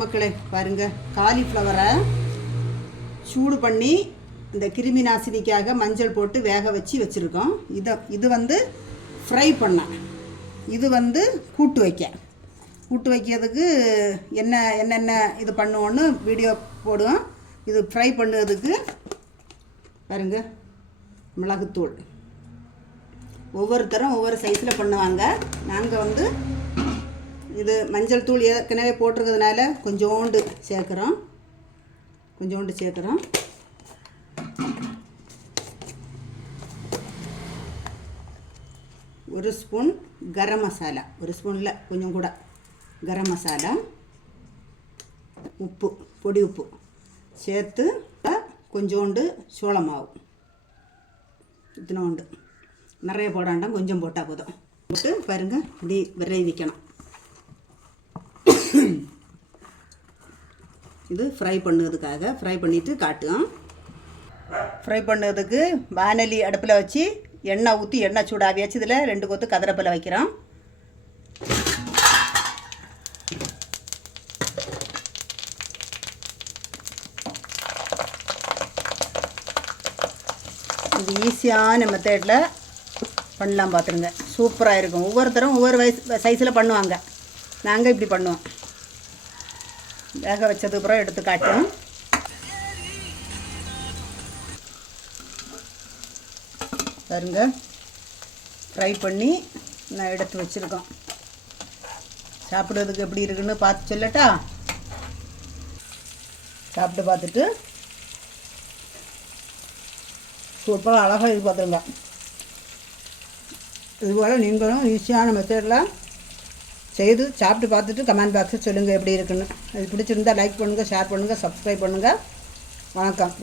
மக்களே பாருங்க, காலிஃப்ளவரை சூடு பண்ணி இந்த கிருமி நாசினிக்காக மஞ்சள் போட்டு வேக வச்சுருக்கோம். இது வந்து ஃப்ரை பண்ண, இது வந்து கூட்டு வைக்கிறதுக்கு என்னென்ன இது பண்ணுவோன்னு வீடியோ போடுவோம். இது ஃப்ரை பண்ணுறதுக்கு பாருங்க, மிளகுத்தூள் ஒவ்வொருத்தரும் ஒவ்வொரு சைஸில் பண்ணுவாங்க. நாங்கள் வந்து இது மஞ்சள் தூள் ஏற்கனவே போட்டிருக்கிறதுனால கொஞ்சோண்டு சேர்க்குறோம். ஒரு ஸ்பூன் கரம் மசாலா, ஒரு ஸ்பூனில் கொஞ்சம் கூட கரம் மசாலா, உப்பு, பொடி உப்பு சேர்த்து கொஞ்சோண்டு சோள மாவு, இத்தனோண்டு, நிறைய போடாண்டாம், கொஞ்சம் போட்டால் போதும். போட்டு பாருங்கள், இப்படி விரைவிக்கணும். இது ஃப்ரை பண்ணுறதுக்காக ஃப்ரை பண்ணிவிட்டு காட்டுவோம். ஃப்ரை பண்ணுறதுக்கு வானலி அடுப்பில் வச்சு எண்ணெய் ஊற்றி எண்ணெய் சூடாவியாச்சு இதில் 2 கொத்து கதறப்பில் வைக்கிறோம். இது ஈஸியான மெத்தடில் பண்ணலாம், பார்த்துருங்க. சூப்பராக இருக்கும். ஒவ்வொருத்தரும் ஒவ்வொரு சைஸில் பண்ணுவாங்க. நாங்கள் இப்படி பண்ணுவோம். வேக வச்சதுக்கு அப்புறம் எடுத்து காட்டுவோம். பாருங்க, ஃப்ரை பண்ணி நான் எடுத்து வச்சுருக்கோம். சாப்பிட்றதுக்கு எப்படி இருக்குன்னு பார்த்து சொல்லட்டா? சாப்பிட்டு பார்த்துட்டு சூப்பராக அழகாக இது பார்த்துருங்க. இதுபோல் நீங்களும் ஈஸியான மெத்தடில் செய்து சாப்பிட்டு பார்த்துட்டு கமெண்ட் பாக்ஸில் சொல்லுங்கள் எப்படி இருக்குன்னு. அது பிடிச்சிருந்தால் லைக் பண்ணுங்கள், ஷேர் பண்ணுங்கள், சப்ஸ்கிரைப் பண்ணுங்கள். வணக்கம்.